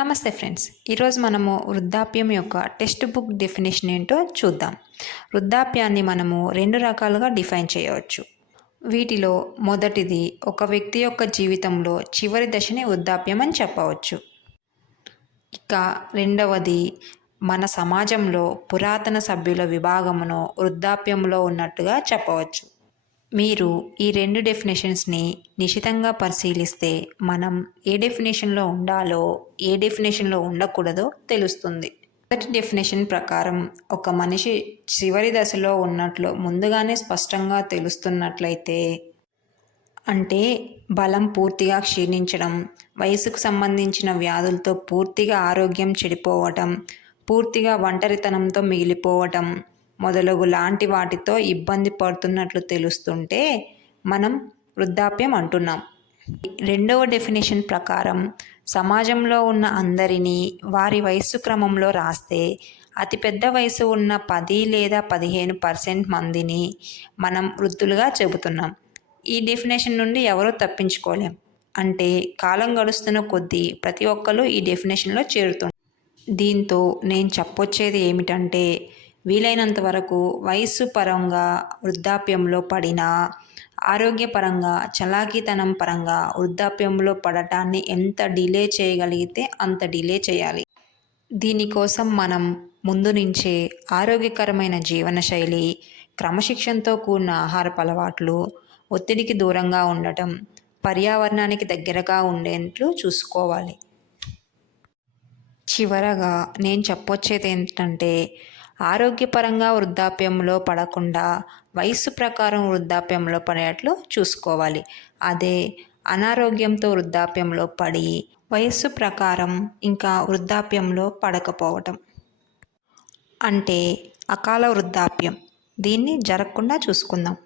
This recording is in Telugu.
నమస్తే ఫ్రెండ్స్. ఈరోజు మనము వృద్ధాప్యం యొక్క టెక్స్ట్ బుక్ డెఫినేషన్ ఏంటో చూద్దాం. వృద్ధాప్యాన్ని మనము 2 రకాలుగా డిఫైన్ చేయవచ్చు. వీటిలో మొదటిది ఒక వ్యక్తి యొక్క జీవితంలో చివరి దశని వృద్ధాప్యం అని చెప్పవచ్చు. ఇక రెండవది మన సమాజంలో పురాతన సభ్యుల విభాగమును వృద్ధాప్యంలో ఉన్నట్టుగా చెప్పవచ్చు. మీరు ఈ 2 డెఫినేషన్స్ని నిశితంగా పరిశీలిస్తే మనం ఏ డెఫినేషన్లో ఉండాలో ఏ డెఫినేషన్లో ఉండకూడదో తెలుస్తుంది. మొదటి డెఫినేషన్ ప్రకారం ఒక మనిషి చివరి దశలో ఉన్నట్లు ముందుగానే స్పష్టంగా తెలుస్తున్నట్లయితే, అంటే బలం పూర్తిగా క్షీణించడం, వయసుకు సంబంధించిన వ్యాధులతో పూర్తిగా ఆరోగ్యం చెడిపోవటం, పూర్తిగా ఒంటరితనంతో మిగిలిపోవటం మొదలగు లాంటి వాటితో ఇబ్బంది పడుతున్నట్లు తెలుస్తుంటే మనం వృద్ధాప్యం అంటున్నాం. రెండవ డెఫినేషన్ ప్రకారం సమాజంలో ఉన్న అందరినీ వారి వయస్సు క్రమంలో రాస్తే అతిపెద్ద వయసు ఉన్న 10 లేదా 15% మందిని మనం వృద్ధులుగా చెబుతున్నాం. ఈ డెఫినేషన్ నుండి ఎవరూ తప్పించుకోలేం. అంటే కాలం గడుస్తున్న కొద్దీ ప్రతి ఒక్కరు ఈ డెఫినేషన్లో చేరుతున్నారు. దీంతో నేను చెప్పొచ్చేది ఏమిటంటే, వీలైనంత వరకు వయస్సు పరంగా వృద్ధాప్యంలో పడినా, ఆరోగ్యపరంగా చలాకీతనం పరంగా వృద్ధాప్యంలో పడటాన్ని ఎంత డిలే చేయగలిగితే అంత డిలే చేయాలి. దీనికోసం మనం ముందు నుంచే ఆరోగ్యకరమైన జీవనశైలి, క్రమశిక్షణతో కూడిన ఆహారపు అలవాట్లు, ఒత్తిడికి దూరంగా ఉండటం, పర్యావరణానికి దగ్గరగా ఉండేట్లు చూసుకోవాలి. చివరగా నేను చెప్పొచ్చేది ఏంటంటే, ఆరోగ్యపరంగా వృద్ధాప్యంలో పడకుండా వయస్సు ప్రకారం వృద్ధాప్యంలో పడేట్లు చూసుకోవాలి. అదే అనారోగ్యంతో వృద్ధాప్యంలో పడి వయస్సు ప్రకారం ఇంకా వృద్ధాప్యంలో పడకపోవటం, అంటే అకాల వృద్ధాప్యం, దీన్ని జరగకుండా చూసుకుందాం.